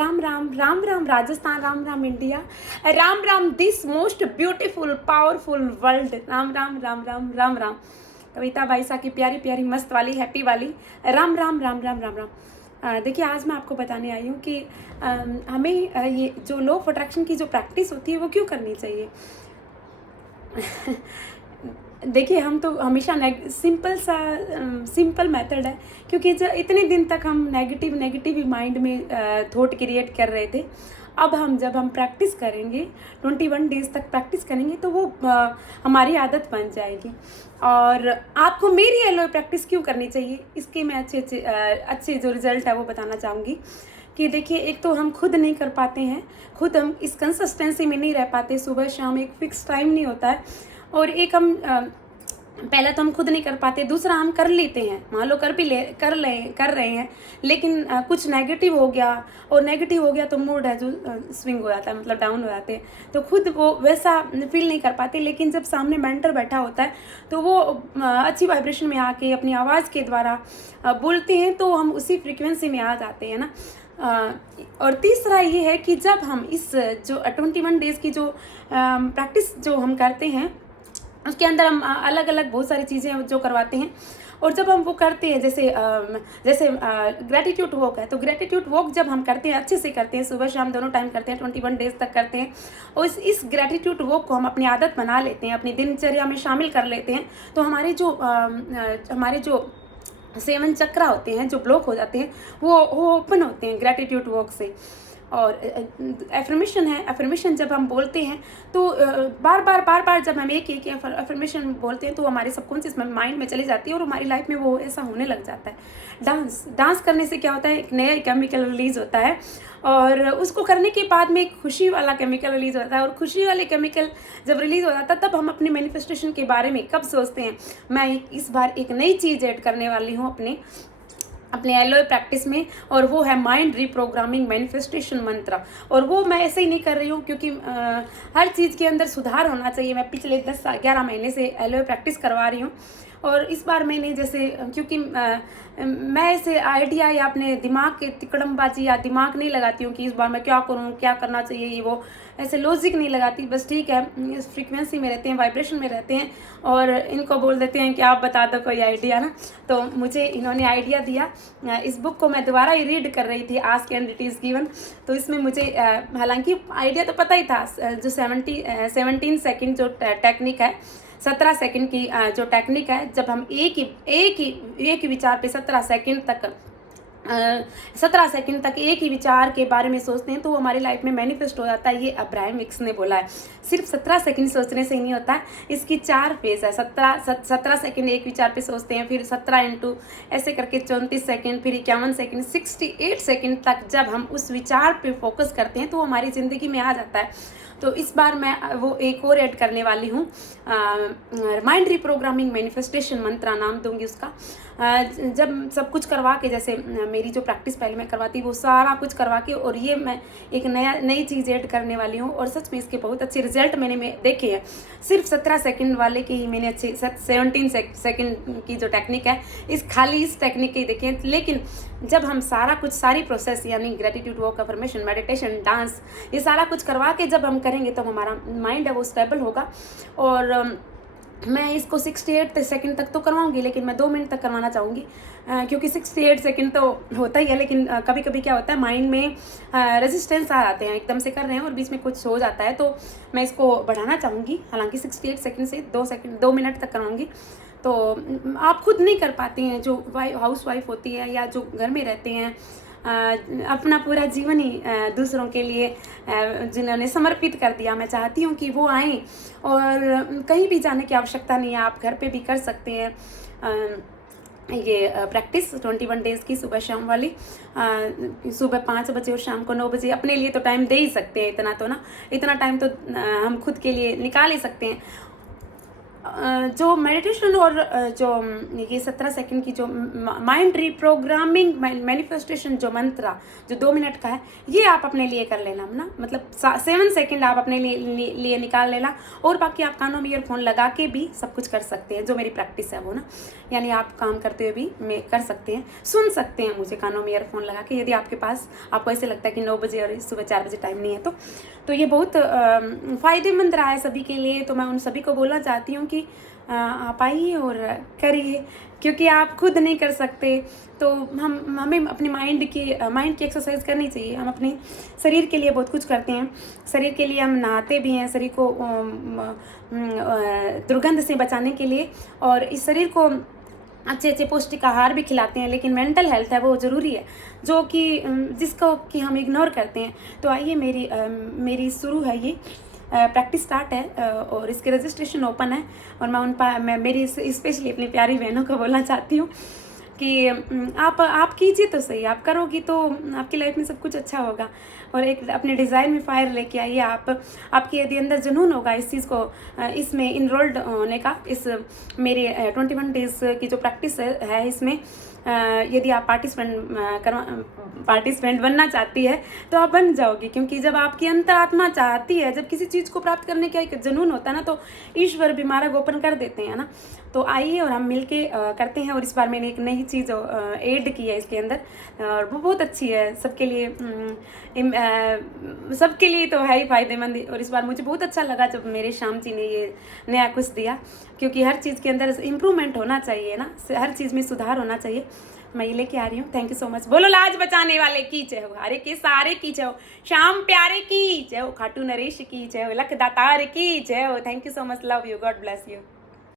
Ram Ram Ram Ram Rajasthan, Ram Ram India, Ram Ram this most beautiful powerful world, Ram Ram Ram Ram Ram Ram. Kavita भाई साहब की प्यारी प्यारी मस्त वाली हैप्पी वाली राम राम राम राम राम राम। देखिए, आज मैं आपको बताने आई हूँ कि हमें ये जो लॉ ऑफ अट्रैक्शन की जो प्रैक्टिस होती है वो क्यों करनी चाहिए। देखिए, हम तो हमेशा सिंपल मेथड है, क्योंकि जब इतने दिन तक हम नेगेटिव ही माइंड में थॉट क्रिएट कर रहे थे। अब जब हम प्रैक्टिस करेंगे 21 डेज तक प्रैक्टिस करेंगे तो वो हमारी आदत बन जाएगी। और आपको मेरी एलओए प्रैक्टिस क्यों करनी चाहिए, इसके मैं अच्छे जो रिजल्ट है वो बताना चाहूँगी। कि देखिए, एक तो हम खुद नहीं कर पाते हैं, खुद हम इस कंसिस्टेंसी में नहीं रह पाते, सुबह शाम एक फिक्स टाइम नहीं होता है। और एक हम पहला तो हम खुद नहीं कर पाते, दूसरा हम कर लेते हैं, मान लो कर रहे हैं, लेकिन कुछ नेगेटिव हो गया तो मूड है जो स्विंग हो जाता है, मतलब डाउन हो जाते हैं, तो खुद वो वैसा फील नहीं कर पाते। लेकिन जब सामने मेंटर बैठा होता है तो वो अच्छी वाइब्रेशन में आके अपनी आवाज़ के द्वारा बोलते हैं, तो हम उसी फ्रिक्वेंसी में आ जाते हैं ना। और तीसरा ये है कि जब हम इस जो 21 डेज़ की जो प्रैक्टिस जो हम करते हैं, उसके अंदर हम अलग अलग बहुत सारी चीज़ें जो करवाते हैं। और जब हम वो करते हैं, जैसे ग्रेटिट्यूड वॉक है, तो ग्रेटिट्यूड वॉक जब हम करते हैं, अच्छे से करते हैं, सुबह शाम दोनों टाइम करते हैं, 21 डेज तक करते हैं, और इस ग्रेटिट्यूड वॉक को हम अपनी आदत बना लेते हैं, अपनी दिनचर्या में शामिल कर लेते हैं, तो हमारे जो 7 चक्रा होते हैं जो ब्लॉक हो जाते हैं वो ओपन होते हैं ग्रेटिट्यूड वॉक से। और एफर्मेशन जब हम बोलते हैं तो बार बार जब हम एक एफर्मेशन बोलते हैं तो हमारे सबकॉन्शियस माइंड में चली जाती है और हमारी लाइफ में वो ऐसा होने लग जाता है। डांस करने से क्या होता है, एक नया केमिकल रिलीज होता है, और उसको करने के बाद में एक खुशी वाला केमिकल रिलीज होता है। और खुशी वाले केमिकल जब रिलीज हो जाता है तब हम अपने मैनिफेस्टेशन के बारे में कब सोचते हैं, मैं इस बार एक नई चीज़ ऐड करने वाली हूँ अपने एलओए प्रैक्टिस में, और वो है माइंड रीप्रोग्रामिंग मैनिफेस्टेशन मंत्र। और वो मैं ऐसे ही नहीं कर रही हूँ, क्योंकि हर चीज़ के अंदर सुधार होना चाहिए। मैं पिछले 10-11 महीने से एलओए प्रैक्टिस करवा रही हूँ, और इस बार मैंने जैसे, क्योंकि मैं ऐसे आइडिया या अपने दिमाग के तिकड़मबाजी या दिमाग नहीं लगाती हूँ कि इस बार मैं क्या करूँ, क्या करना चाहिए, ये वो ऐसे लॉजिक नहीं लगाती। बस ठीक है, इस फ्रीक्वेंसी में रहते हैं, वाइब्रेशन में रहते हैं, और इनको बोल देते हैं कि आप बता दो कोई आइडिया ना। तो मुझे इन्होंने आइडिया दिया। इस बुक को मैं दोबारा ही रीड कर रही थी, ask and it is given. तो इसमें मुझे हालांकि आइडिया तो पता ही था, जो 17 सेकेंड जो टेक्निक है, 17 सेकंड की जो टेक्निक है, जब हम एक ही विचार पे 17 सेकंड तक एक ही विचार के बारे में सोचते हैं तो वो हमारी लाइफ में मैनिफेस्ट हो जाता है। ये अब्राहम हिक्स ने बोला है। सिर्फ 17 सेकंड सोचने से ही नहीं होता है, इसकी 4 फेज है। 17 सेकंड एक विचार पे सोचते हैं, फिर 17 इंटू ऐसे करके 34 सेकंड, फिर 51 सेकंड, 68 सेकंड तक जब हम उस विचार पे फोकस करते हैं तो हमारी ज़िंदगी में आ जाता है। तो इस बार मैं वो एक और ऐड करने वाली हूँ, माइंड रीप्रोग्रामिंग मैनिफेस्टेशन मंत्रा नाम दूंगी उसका। जब सब कुछ करवा के, जैसे मेरी जो प्रैक्टिस पहले मैं करवाती वो सारा कुछ करवा के, और ये मैं एक नई चीज़ ऐड करने वाली हूँ, और सच में इसके बहुत अच्छे रिजल्ट मैंने देखे हैं। सिर्फ 17 सेकंड वाले के ही मैंने अच्छे 17 सेकंड की जो टेक्निक है, इस टेक्निक के ही देखे हैं। लेकिन जब हम सारी प्रोसेस यानी gratitude walk, affirmation, meditation, dance, ये सारा कुछ करवा के जब हम करेंगे तो हमारा माइंड है वो स्टेबल होगा। और मैं इसको 68 सेकंड तक तो करवाऊंगी, लेकिन मैं 2 मिनट तक करवाना चाहूँगी, क्योंकि 68 सेकंड तो होता ही है। लेकिन कभी कभी क्या होता है, माइंड में रेजिस्टेंस आ जाते हैं, एकदम से कर रहे हैं और बीच में कुछ हो जाता है, तो मैं इसको बढ़ाना चाहूँगी। हालांकि 68 सेकंड से 2 मिनट तक करवाऊँगी। तो आप खुद नहीं कर पाती हैं, जो हाउस वाइफ होती है या जो घर में रहते हैं, अपना पूरा जीवन ही दूसरों के लिए जिन्होंने समर्पित कर दिया, मैं चाहती हूँ कि वो आएँ, और कहीं भी जाने की आवश्यकता नहीं है, आप घर पे भी कर सकते हैं ये प्रैक्टिस 21 डेज़ की, सुबह शाम वाली। सुबह 5 बजे और शाम को 9 बजे। अपने लिए तो टाइम दे ही सकते हैं, इतना टाइम तो हम खुद के लिए निकाल ही सकते हैं। जो मेडिटेशन और जो ये 17 सेकंड की जो माइंड रिप्रोग्रामिंग मैनिफेस्टेशन जो मंत्र जो 2 मिनट का है, ये आप अपने लिए कर लेना ना, मतलब 7 सेकंड आप अपने लिए निकाल लेना। और बाकी आप कानों में ईयरफोन लगा के भी सब कुछ कर सकते हैं, जो मेरी प्रैक्टिस है वो ना, यानी आप काम करते हुए भी मैं कर सकते हैं, सुन सकते हैं मुझे कानों में ईयरफोन लगा के, यदि आपके पास आपको ऐसे लगता है कि 9 बजे और सुबह 4 बजे टाइम नहीं है तो ये बहुत फ़ायदेमंद रहा है सभी के लिए। तो मैं उन सभी को बोलना चाहती हूँ कि आप आइए और करिए, क्योंकि आप खुद नहीं कर सकते तो हमें अपनी माइंड की एक्सरसाइज करनी चाहिए। हम अपने शरीर के लिए बहुत कुछ करते हैं, शरीर के लिए हम नहाते भी हैं, शरीर को दुर्गंध से बचाने के लिए, और इस शरीर को अच्छे पौष्टिक आहार भी खिलाते हैं, लेकिन मेंटल हेल्थ है वो ज़रूरी है, जो कि जिसको कि हम इग्नोर करते हैं। तो आइए, मेरी शुरू है, ये प्रैक्टिस स्टार्ट है और इसके रजिस्ट्रेशन ओपन है। और मैं मेरी स्पेशली अपनी प्यारी बहनों को बोलना चाहती हूँ कि आप कीजिए तो सही, आप करोगी तो आपकी लाइफ में सब कुछ अच्छा होगा। और एक अपने डिज़ायर में फायर लेके आइए। आपके यदि अंदर जुनून होगा इस चीज़ को, इसमें इनरोल्ड होने का, इस मेरे 21 डेज़ की जो प्रैक्टिस है इसमें यदि आप पार्टिसिपेंट बनना चाहती है तो आप बन जाओगी, क्योंकि जब आपकी अंतरात्मा चाहती है, जब किसी चीज़ को प्राप्त करने का एक जुनून होता है ना, तो ईश्वर भी मार्ग ओपन कर देते हैं ना। तो आइए और हम मिलके करते हैं। और इस बार मैंने एक नई चीज़ ऐड की है इसके अंदर, और वो बहुत अच्छी है सबके लिए, सबके लिए तो है ही फ़ायदेमंद। और इस बार मुझे बहुत अच्छा लगा जब मेरे श्याम जी ने ये नया कुछ दिया, क्योंकि हर चीज़ के अंदर इम्प्रूवमेंट होना चाहिए ना, हर चीज़ में सुधार होना चाहिए। मैं ये लेके आ रही हूँ। Thank you so much. बोलो लाज बचाने वाले की जय हो, हरे के सारे की जय हो, श्याम प्यारे की जय हो, खाटू नरेश की जय हो, लख दातार की जय हो। Thank you so much, love you, God bless you.